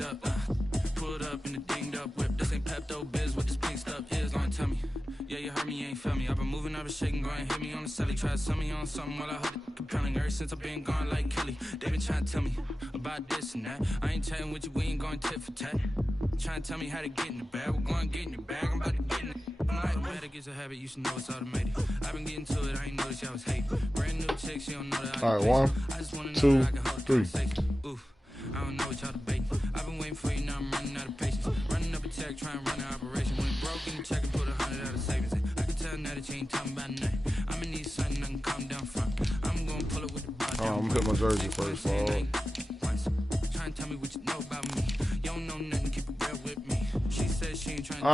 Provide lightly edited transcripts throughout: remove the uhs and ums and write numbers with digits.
pinked up. Pulled up in the dinged up whip. This ain't Pepto Biz. What this pink stuff is, don't tell me. Yeah, you heard me, you ain't felt me. I've been moving up and shaking, go and hit me on the celly. Try to sell me on something while I heard it compelling. Ever since I've been gone like Kelly, they been trying to tell me about this and that. I ain't chatting with you, we ain't going tit for tat. Trying to tell me how to get in the bag. We're going to get in your bag, I'm about to get in it. I'm like, better get a habit, you should know it's automated. I've been getting to it, I ain't noticed y'all was hating. Brand new chick, she don't know that I all right, 1, 2, 3. Oof, I don't know what y'all debating. I've been waiting for you, now I'm running out of patience. Running up a check, trying to run an operation. When it broke in the check and put 100 out of savings. I can tell now that you ain't talking about nothing. I'ma need something I can calm down from. I'm gonna pull it with the bar. I'm gonna put my jersey first, bro. Trying to tell me what you know about me. You don't know nothing, keep it real with me. She said she ain't trying to.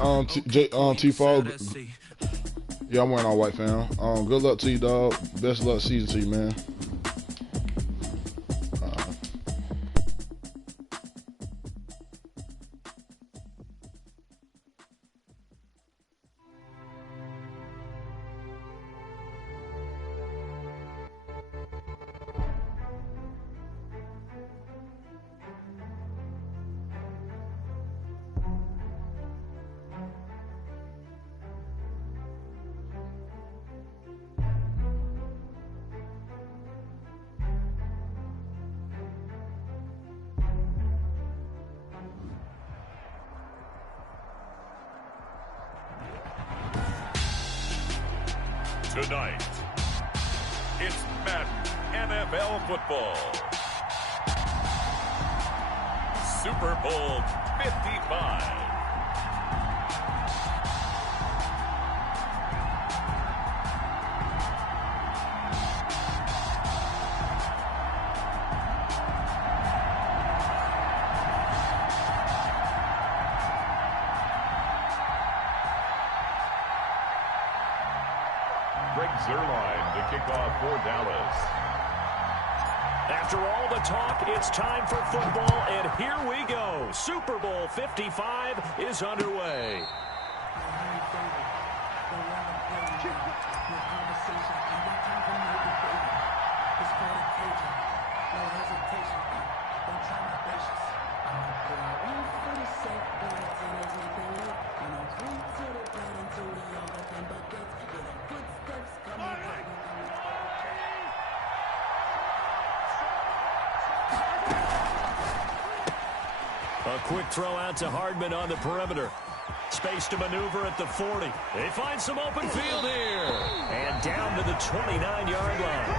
All right, T-Fall. Yeah, I'm wearing all white, fam. Good luck to you, dog. Best luck season to you, man. Tonight, it's Madden NFL football. Super Bowl 55. Zerline to kick off for Dallas. After all the talk, it's time for football, and here we go. Super Bowl 55 is underway. A quick throw out to Hardman on the perimeter. Space to maneuver at the 40. They find some open field here. And down to the 29-yard line.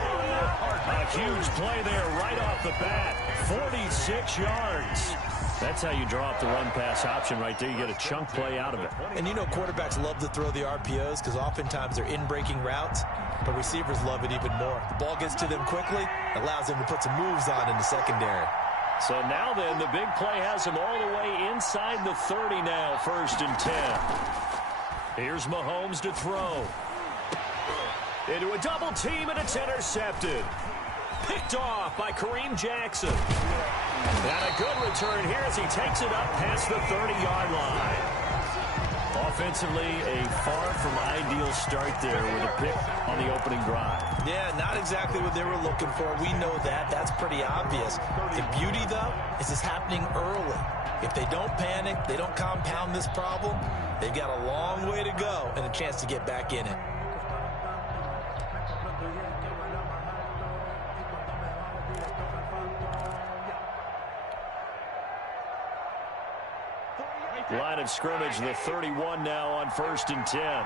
A huge play there right off the bat. 46 yards. That's how you draw up the run-pass option right there. You get a chunk play out of it. And you know quarterbacks love to throw the RPOs because oftentimes they're in-breaking routes, but receivers love it even more. The ball gets to them quickly, allows them to put some moves on in the secondary. So now then, the big play has him all the way inside the 30 now, 1st and 10. Here's Mahomes to throw. Into a double team, and it's intercepted. Picked off by Kareem Jackson. And a good return here as he takes it up past the 30-yard line. Offensively, a far from ideal start there with a pick on the opening drive. Yeah, not exactly what they were looking for. We know that. That's pretty obvious. The beauty, though, is it's happening early. If they don't panic, they don't compound this problem, they've got a long way to go and a chance to get back in it. Line of scrimmage, the 31 now on 1st and 10.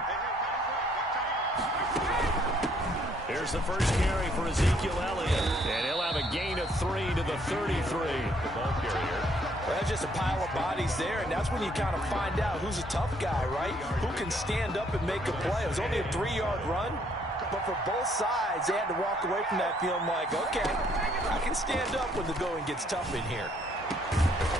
Here's the first carry for Ezekiel Elliott. And he'll have a gain of 3 to the 33. The ball carrier. Well, that's just a pile of bodies there, and that's when you kind of find out who's a tough guy, right? Who can stand up and make a play. It was only a 3-yard run, but for both sides, they had to walk away from that feeling like, okay, I can stand up when the going gets tough in here.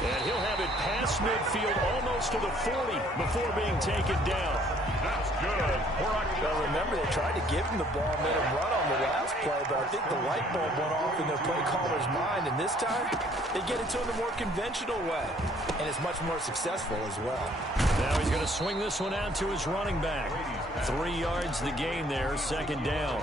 And he'll have it past midfield almost to the 40 before being taken down. That's good. Well, remember, they tried to give him the ball and let him run on the last play, but I think the light bulb went off in their play caller's mind, and this time, they get it to him the more conventional way, and it's much more successful as well. Now he's going to swing this one out to his running back. 3 yards the gain there, 2nd down.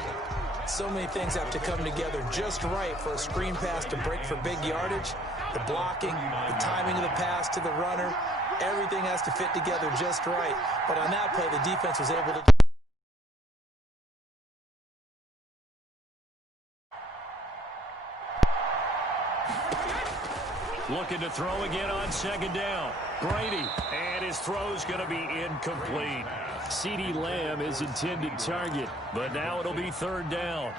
So many things have to come together just right for a screen pass to break for big yardage. The blocking, the timing of the pass to the runner, everything has to fit together just right. But on that play, the defense was able to... Looking to throw again on second down. Brady, and his throw's going to be incomplete. CeeDee Lamb is intended target, but now it'll be third down.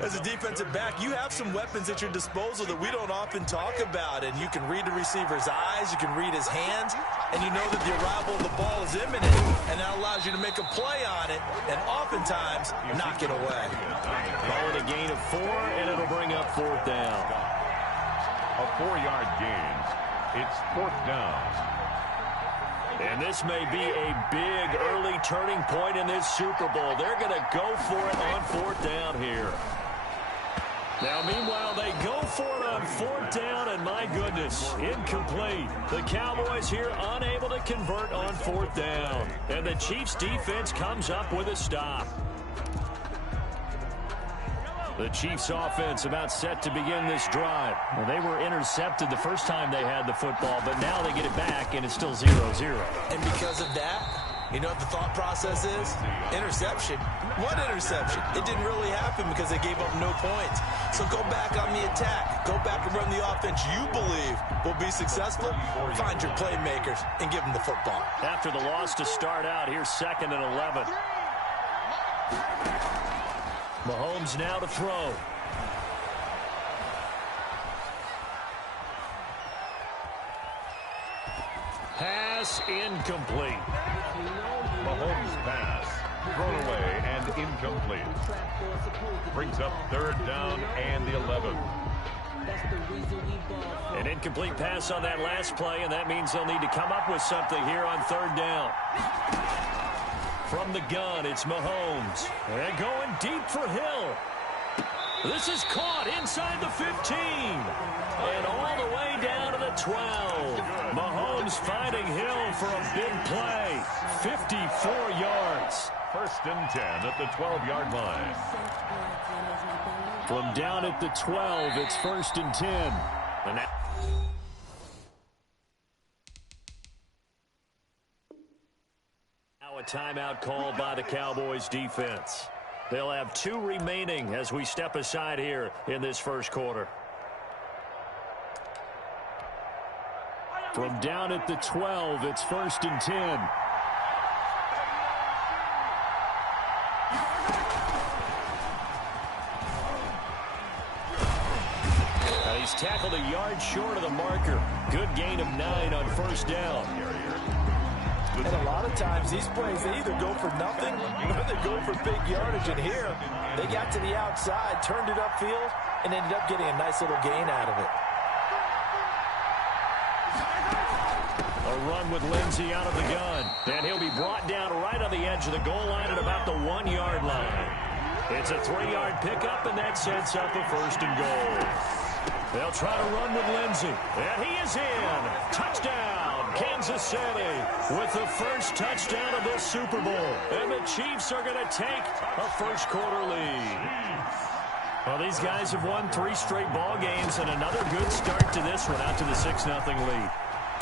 As a defensive back, you have some weapons at your disposal that we don't often talk about, and you can read the receiver's eyes, you can read his hands, and you know that the arrival of the ball is imminent, and that allows you to make a play on it, and oftentimes knock it away. Call it a gain of 4, and it'll bring up fourth down. A 4-yard gain. It's fourth down. And this may be a big early turning point in this Super Bowl. They're going to go for it on fourth down here. Now, meanwhile, they go for it on fourth down, and my goodness, incomplete. The Cowboys here unable to convert on fourth down. And the Chiefs' defense comes up with a stop. The Chiefs' offense about set to begin this drive. Well, they were intercepted the first time they had the football, but now they get it back, and it's still 0-0. And because of that, you know what the thought process is? Interception. What interception? It didn't really happen because they gave up no points. So go back on the attack. Go back and run the offense you believe will be successful. Find your playmakers and give them the football. After the loss to start out, here's 2nd and 11. Mahomes now to throw. Pass incomplete. Mahomes' pass thrown away and incomplete. Brings up third down and 11. An incomplete pass on that last play, and that means they'll need to come up with something here on third down. From the gun, it's Mahomes. And going deep for Hill. This is caught inside the 15. And all the way down to the 12. Mahomes finding Hill for a big play. 54 yards. First and 10 at the 12-yard line. From down at the 12, it's 1st and 10. And that a timeout called by the Cowboys defense. They'll have 2 remaining as we step aside here in this first quarter. From down at the 12, it's 1st and 10. He's tackled a yard short of the marker. Good gain of 9 on first down. And a lot of times these plays, they either go for nothing or they go for big yardage. And here, they got to the outside, turned it upfield, and ended up getting a nice little gain out of it. A run with Lindsey out of the gun. And he'll be brought down right on the edge of the goal line at about the 1-yard line. It's a 3-yard pickup, and that sets up a 1st and goal. They'll try to run with Lindsey. And he is in. Touchdown, Kansas City, with the first touchdown of this Super Bowl. And the Chiefs are going to take a first-quarter lead. Well, these guys have won 3 straight ball games, and another good start to this one, out to the 6-0 lead.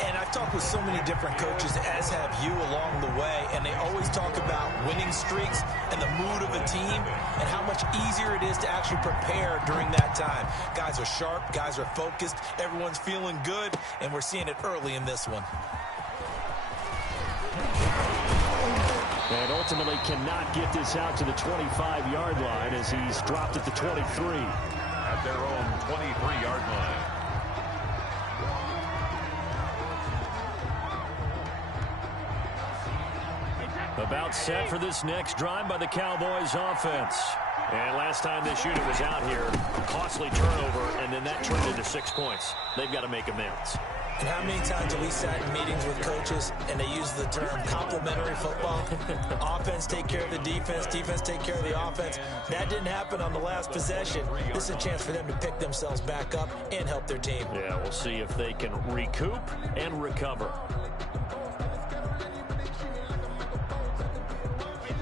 And I've talked with so many different coaches, as have you, along the way, and they always talk about winning streaks and the mood of a team and how much easier it is to actually prepare during that time. Guys are sharp, guys are focused, everyone's feeling good, and we're seeing it early in this one. And ultimately cannot get this out to the 25-yard line as he's dropped at the 23. At their own 23-yard line. About set for this next drive by the Cowboys offense. And last time this unit was out here, a costly turnover, and then that turned into 6 points. They've got to make amends. And how many times have we sat in meetings with coaches and they use the term complementary football? Offense take care of the defense, defense take care of the offense. That didn't happen on the last possession. This is a chance for them to pick themselves back up and help their team. Yeah, we'll see if they can recoup and recover.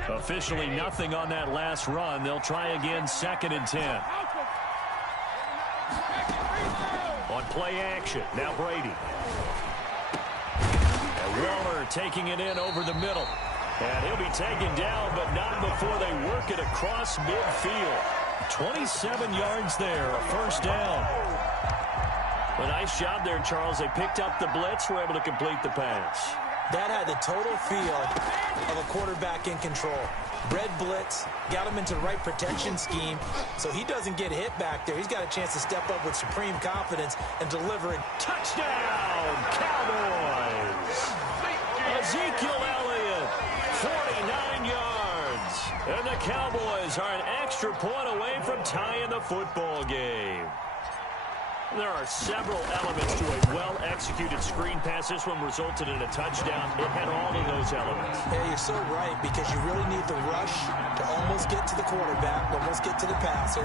Officially nothing on that last run. They'll try again, 2nd and 10. On play action, now Brady. And Waller taking it in over the middle. And he'll be taken down, but not before they work it across midfield. 27 yards there, a first down. A nice job there, Charles. They picked up the blitz, were able to complete the pass. That had the total feel of a quarterback in control. Red blitz, got him into the right protection scheme, so he doesn't get hit back there. He's got a chance to step up with supreme confidence and deliver it. Touchdown, Cowboys! Ezekiel Elliott, 49 yards. And the Cowboys are an extra point away from tying the football game. There are several elements to a well-executed screen pass. This one resulted in a touchdown. It had all of those elements. Yeah, you're so right, because you really need the rush to almost get to the quarterback, almost get to the passer.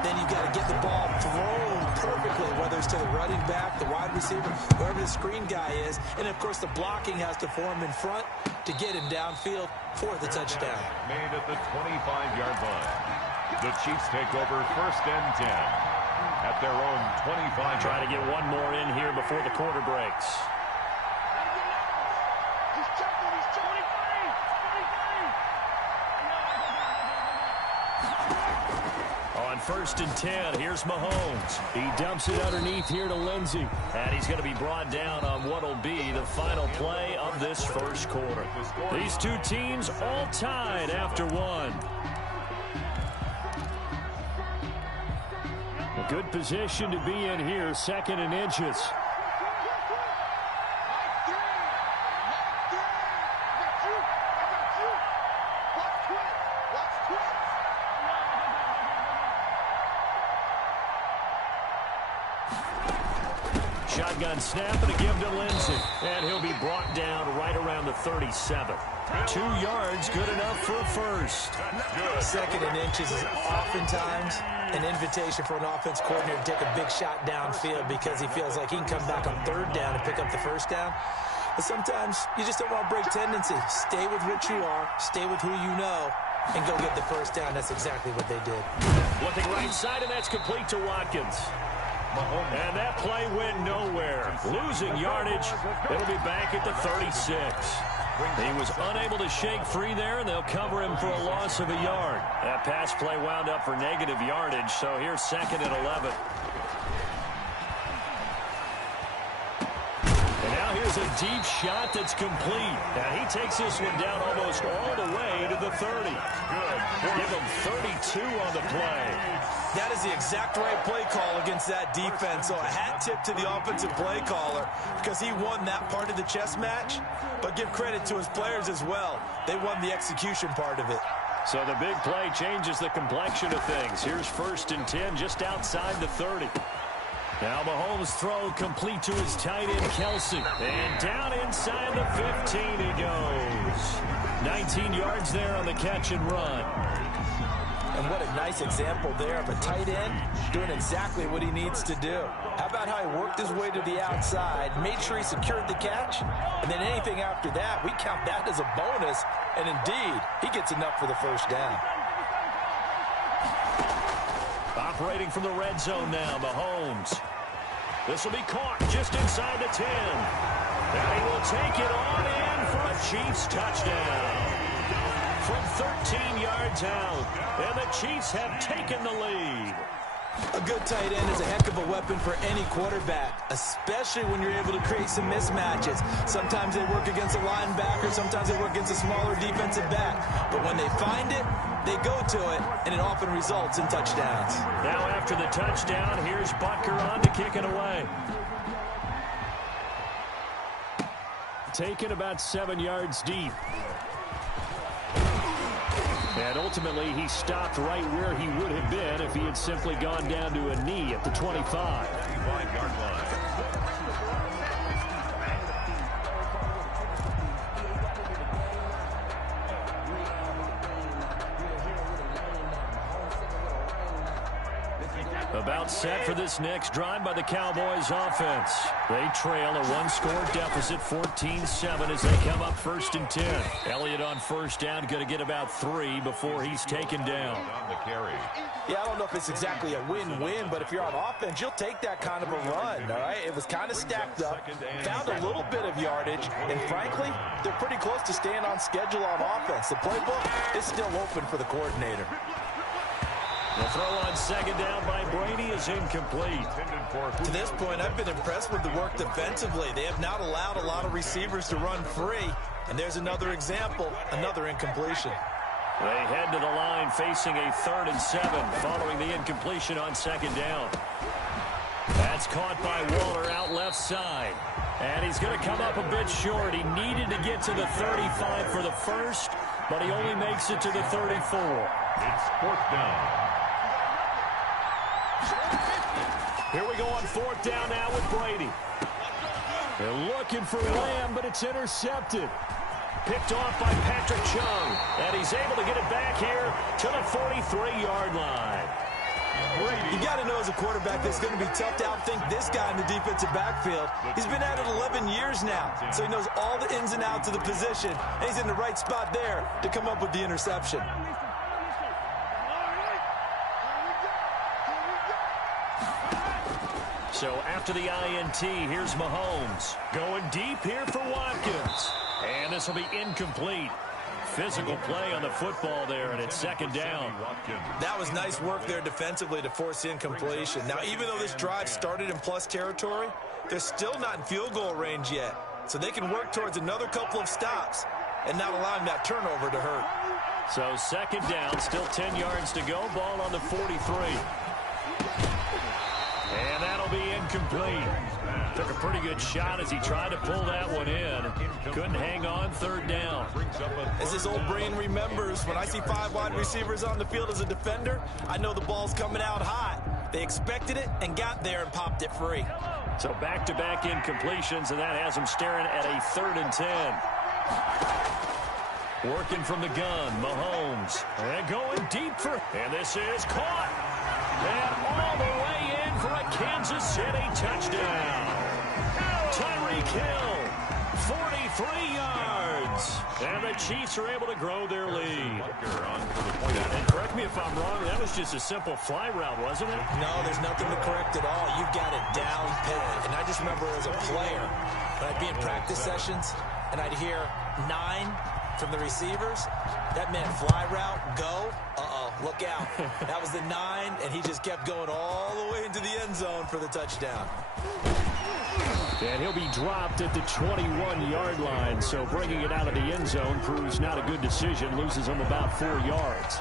Then you've got to get the ball thrown perfectly, whether it's to the running back, the wide receiver, whoever the screen guy is. And, of course, the blocking has to form in front to get him downfield for the touchdown. Made at the 25-yard line. The Chiefs take over 1st and 10. At their own 25. Trying to get one more in here before the quarter breaks. On 1st and 10, here's Mahomes. He dumps it underneath here to Lindsey. And he's going to be brought down on what will be the final play of this first quarter. These two teams all tied after one. A good position to be in here, 2nd and inches. Shotgun snap and a give to Lindsey. And he'll be brought down right around the 37. 2 yards, good enough for a first. 2nd and inches is oftentimes an invitation for an offense coordinator to take a big shot downfield because he feels like he can come back on 3rd down and pick up the first down. But sometimes you just don't want to break tendency. Stay with what you are, stay with who you know, and go get the first down. That's exactly what they did. Looking right side, and that's complete to Watkins. And that play went nowhere. Losing yardage. It'll be back at the 36. He was unable to shake free there, and they'll cover him for a loss of a yard. That pass play wound up for negative yardage, so here's 2nd and 11. And now here's a deep shot that's complete. Now he takes this one down almost all the way to the 30. Give him 32 on the play. That is the exact right play call against that defense. So a hat tip to the offensive play caller because he won that part of the chess match. But give credit to his players as well. They won the execution part of it. So the big play changes the complexion of things. Here's 1st and 10 just outside the 30. Now Mahomes' throw complete to his tight end, Kelsey. And down inside the 15 he goes. 19 yards there on the catch and run. And what a nice example there of a tight end doing exactly what he needs to do. How about how he worked his way to the outside, made sure he secured the catch, and then anything after that, we count that as a bonus, and indeed, he gets enough for the first down. Operating from the red zone now, Mahomes. This will be caught just inside the 10. And he will take it on in for a Chiefs touchdown. From 13 yards out, and the Chiefs have taken the lead. A good tight end is a heck of a weapon for any quarterback, especially when you're able to create some mismatches. Sometimes they work against a linebacker, sometimes they work against a smaller defensive back. But when they find it, they go to it, and it often results in touchdowns. Now after the touchdown, here's Butker on to kick it away. Taken about 7 yards deep. And ultimately, he stopped right where he would have been if he had simply gone down to a knee at the 25. 25-yard line. About set for this next drive by the Cowboys offense. They trail a one-score deficit, 14-7, as they come up 1st and 10. Elliott on first down, going to get about 3 before he's taken down. On the carry. Yeah, I don't know if it's exactly a win-win, but if you're on offense, you'll take that kind of a run, all right? It was kind of stacked up, found a little bit of yardage, and frankly, they're pretty close to staying on schedule on offense. The playbook is still open for the coordinator. The throw on 2nd down by Brady is incomplete. To this point, I've been impressed with the work defensively. They have not allowed a lot of receivers to run free, and there's another example, another incompletion. They head to the line facing a 3rd and 7 following the incompletion on 2nd down. That's caught by Waller out left side. And he's going to come up a bit short. He needed to get to the 35 for the first, but he only makes it to the 34. It's 4th down. Here we go on 4th down now with Brady. They're looking for Lamb, but it's intercepted. Picked off by Patrick Chung. And he's able to get it back here to the 43-yard line. You got to know as a quarterback it's going to be tough to outthink this guy in the defensive backfield. He's been at it 11 years now, so he knows all the ins and outs of the position, and he's in the right spot there to come up with the interception. So after the INT, here's Mahomes. Going deep here for Watkins. And this will be incomplete. Physical play on the football there, and it's 2nd down. That was nice work there defensively to force incompletion. Now, even though this drive started in plus territory, they're still not in field goal range yet. So they can work towards another couple of stops and not allowing that turnover to hurt. So 2nd down, still 10 yards to go. Ball on the 43. And that'll be incomplete. Took a pretty good shot as he tried to pull that one in. Couldn't hang on 3rd down. As his old brain remembers, when I see 5 wide receivers on the field as a defender, I know the ball's coming out hot. They expected it and got there and popped it free. So back-to-back incompletions, and that has him staring at a 3rd and 10. Working from the gun, Mahomes. And going deep for... And this is caught. And all the way in for a Kansas City touchdown. Tyreek Hill, 43 yards. And the Chiefs are able to grow their lead. And correct me if I'm wrong, that was just a simple fly route, wasn't it? No, there's nothing to correct at all. You've got it down pat. And I just remember as a player, when I'd be in practice sessions, and I'd hear 9 from the receivers, that meant fly route, go, look out. That was the 9, and he just kept going all the way into the end zone for the touchdown. And he'll be dropped at the 21-yard line, so bringing it out of the end zone proves not a good decision, loses him about 4 yards.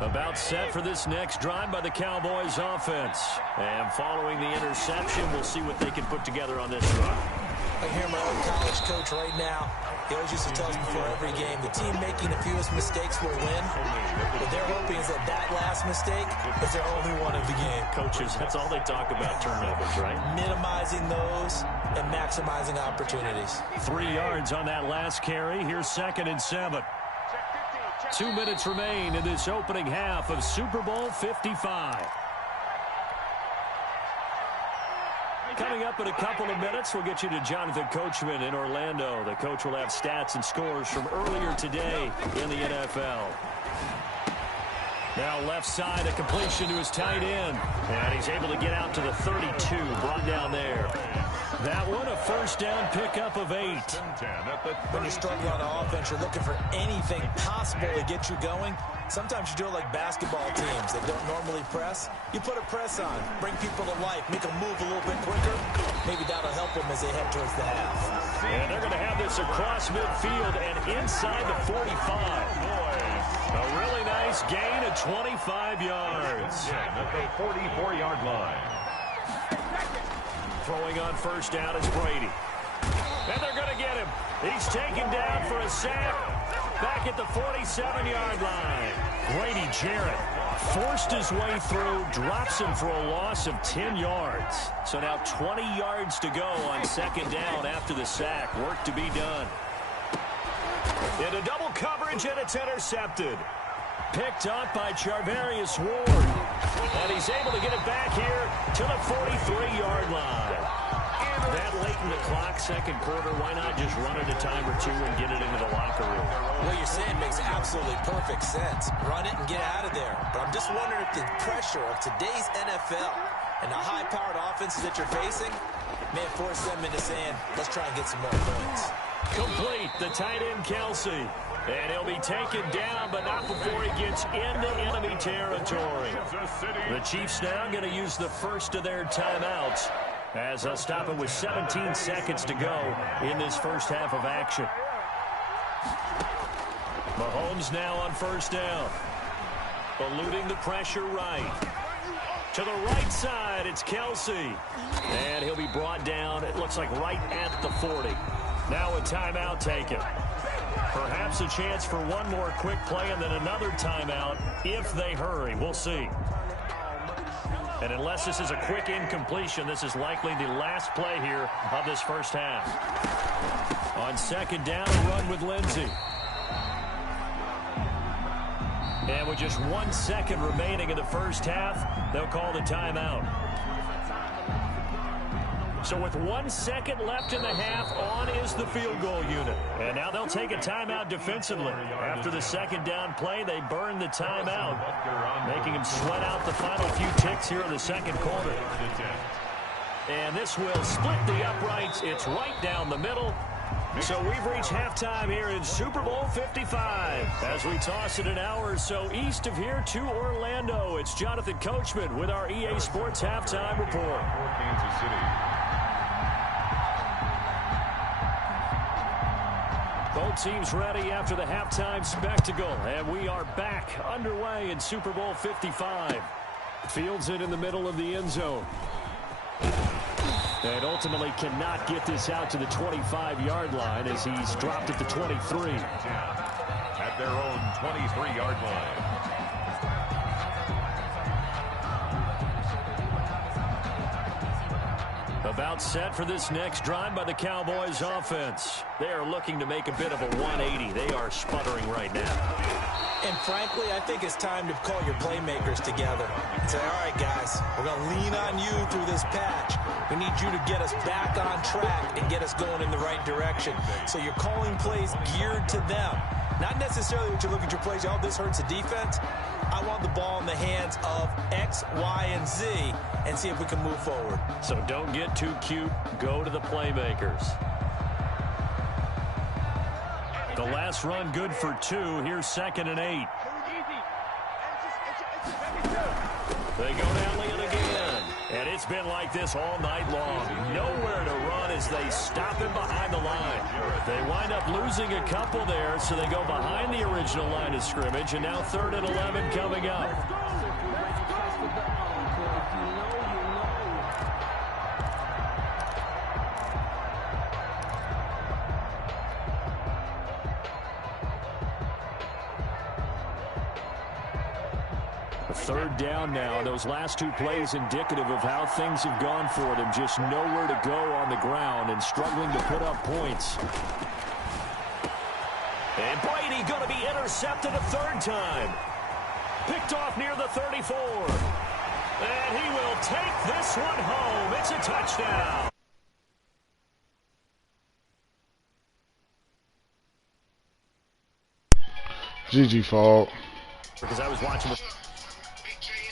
About set for this next drive by the Cowboys offense. And following the interception, we'll see what they can put together on this drive. I hear my old college coach right now. He always used to tell us before every game, the team making the fewest mistakes will win. What they're hoping is that that last mistake is their only one of the game. Coaches, that's all they talk about, turnovers, right? Minimizing those and maximizing opportunities. 3 yards on that last carry. Here's 2nd and 7. 2 minutes remain in this opening half of Super Bowl 55. Coming up in a couple of minutes, we'll get you to Jonathan Coachman in Orlando. The coach will have stats and scores from earlier today in the NFL. Now left side, a completion to his tight end. And he's able to get out to the 32, brought down there. That one, a 1st down pickup of 8. When you're struggling on offense, you're looking for anything possible to get you going. Sometimes you do it like basketball teams that don't normally press. You put a press on, bring people to life, make them move a little bit quicker. Maybe that'll help them as they head towards the half. And they're going to have this across midfield and inside the 45. A really nice gain of 25 yards. At the 44-yard line. Throwing on 1st down is Brady. And they're going to get him. He's taken down for a sack back at the 47-yard line. Grady Jarrett, forced his way through, drops him for a loss of 10 yards. So now 20 yards to go on second down after the sack. Work to be done. Into double coverage, and it's intercepted. Picked up by Charvarius Ward. And he's able to get it back here to the 43-yard line. That late in the clock, second quarter, why not just run it a time or two and get it into the locker room? What you're saying makes absolutely perfect sense. Run it and get out of there. But I'm just wondering if the pressure of today's NFL and the high-powered offenses that you're facing may have forced them into saying, let's try and get some more points. Complete, the tight end Kelsey. And he'll be taken down, but not before he gets into enemy territory. The Chiefs now going to use the first of their timeouts, as they'll stop it with 17 seconds to go in this first half of action. Mahomes now on first down. Eluding the pressure right. To the right side, it's Kelsey. And he'll be brought down, it looks like right at the 40. Now a timeout taken. Perhaps a chance for one more quick play and then another timeout if they hurry. We'll see. And unless this is a quick incompletion, this is likely the last play here of this first half. On second down, a run with Lindsey. And with just 1 second remaining in the first half, they'll call the timeout. So with 1 second left in the half, on is the field goal unit. And now they'll take a timeout defensively. After the second down play, they burn the timeout, making them sweat out the final few ticks here in the second quarter. And this will split the uprights. It's right down the middle. So we've reached halftime here in Super Bowl 55. As we toss it an hour or so east of here to Orlando, it's Jonathan Coachman with our EA Sports Halftime Report. Kansas City. Both teams ready after the halftime spectacle, and we are back underway in Super Bowl 55. Fields it in the middle of the end zone. And ultimately cannot get this out to the 25-yard line as he's dropped at the 23. At their own 23-yard line. About set for this next drive by the Cowboys offense. They are looking to make a bit of a 180. They are sputtering right now. And frankly, I think it's time to call your playmakers together and say, all right, guys, we're going to lean on you through this patch. We need you to get us back on track and get us going in the right direction. So you're calling plays geared to them. Not necessarily what you're looking at your plays, oh, this hurts the defense. I want the ball in the hands of X, Y, and Z and see if we can move forward. So don't get too cute. Go to the playmakers. The last run good for 2. Here's 2nd and 8. They go down Leon again. And it's been like this all night long. Nowhere to run as they stop him behind the line. They wind up losing a couple there, so they go behind the original line of scrimmage, and now 3rd and 11 coming up. Third down now. Those last 2 plays indicative of how things have gone for them. Just nowhere to go on the ground and struggling to put up points. And Brady going to be intercepted a 3rd time. Picked off near the 34. And he will take this one home. It's a touchdown. GG fault. Because I was watching with